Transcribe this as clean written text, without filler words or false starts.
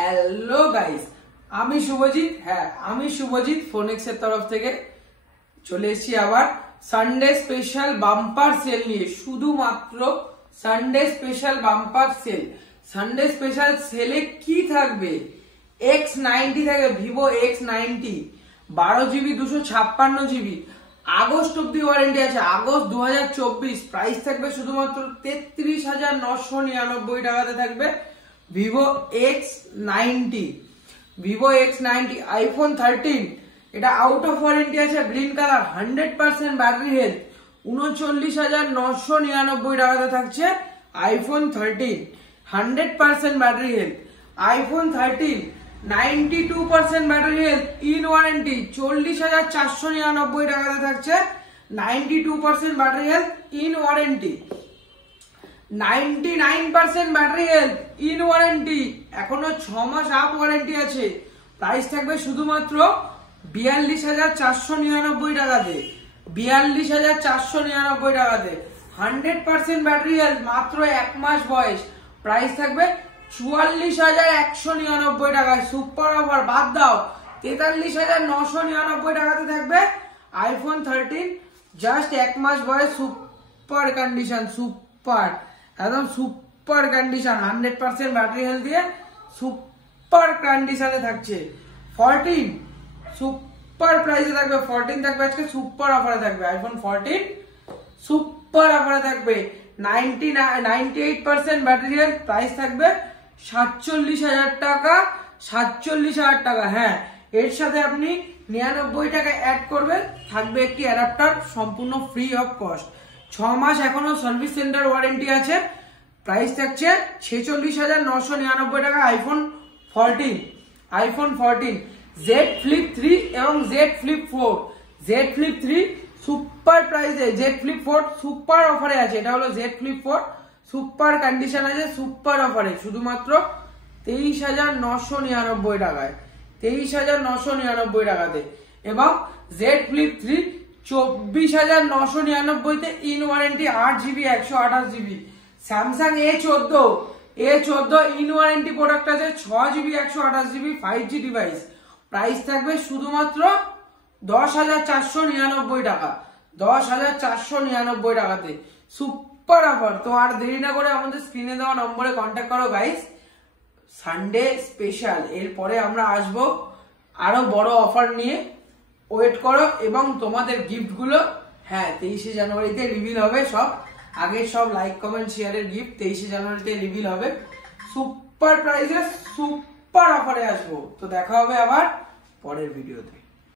Hello guys, আমি শুভজিৎ। আমি Subhajit phonics এর তরফ থেকে চলে এসেছি আবার সানডে স্পেশাল বাম্পার সেল নিয়ে। শুধুমাত্র Sunday special bumper sale. Sunday special সেলে কি থাকবে? X90 থাকবে, Vivo X90 12GB 256GB। August অব্দি ওয়ারেন্টি আছে, আগস্ট 2024। প্রাইস থাকবে শুধুমাত্র 33,999 টাকাতে থাকবে Vivo X90। Vivo X90 iPhone 13, এটা আউট অফ ওয়ারেন্টি আছে, গ্রিন কালার, 100% ব্যাটারি হেলথ। 39,999 টাকাতে থাকছে iPhone 13, 100% battery health. IPhone 13 92% battery health, in warranty, 40,499 টাকাতে থাকছে 92% battery health, in warranty. 99% battery health, in warranty, এখনো 6 মাস আপ ওয়ারেন্টি আছে। প্রাইস থাকবে শুধুমাত্র 42,499 টাকাতে, 42,499 টাকাতে। 100% ব্যাটারি হেলথ, মাত্র 1 মাস বয়স। প্রাইস থাকবে 44,199 টাকায়। সুপার অফার বাদ দাও, 43,999 টাকাতে থাকবে আইফোন 13, জাস্ট 1 মাস বয়স, সুপার কন্ডিশন, সুপার একদম সুপার কন্ডিশন, 100% ব্যাটারি হেলথ দিয়ে সুপার কন্ডিশনে থাকছে। 14 সুপার প্রাইসে থাকবে, 14 থাকবে আজকে সুপার অফারে থাকবে। আইফোন 14 সুপার অফারে থাকবে, 98% ব্যাটারি হেলথ। প্রাইস থাকবে 47,000 টাকা, 47,000 টাকা। হ্যাঁ, এর সাথে আপনি 99 টাকা অ্যাড করবেন, থাকবে একটি অ্যাডাপ্টার, সম্পূর্ণ ফ্রি অফ কস্ট। 6 মাস এখনো সার্ভিস সেন্টার ওয়ারেন্টি আছে। প্রাইস থাকছে 46,999 টাকা আইফোন 14। আইফোন 14 জেড ফ্লিপ 3 এবং Z flip 4। Z flip 3 super প্রাইসে, জেড ফ্লিপ 4 সুপার অফারে আছে। এটা হলো জেড ফ্লিপ 4, সুপার কন্ডিশন আছে, সুপার অফারে, শুধুমাত্র 23,999 টাকায়, 23,999 টাকাতে। এবং Z flip 3 24,999 in warranty, 8GB 128GB। Samsung A14 in warranty product আছে, 6GB 128GB 5G device. Price থাকবে শুধুমাত্র 10,499 টাকা, 10,499 টাকাতে, সুপার অফার। তো আর দেরি না করে আমাদের স্ক্রিনে দেওয়া নম্বরে কন্ট্যাক্ট করো গাইস। সানডে স্পেশাল, এরপরে আমরা আসবো আরো বড় অফার নিয়ে, ওয়েট করো। এবং তোমাদের গিফট গুলো 23শে জানুয়ারিতে রিভিল হবে সব। আগে সব লাইক কমেন্ট শেয়ারের গিফট 23শে জানুয়ারিতে রিভিল হবে। সুপার প্রাইসে সুপার অফারে আসবো। তো দেখা হবে আবার পরের ভিডিওতে।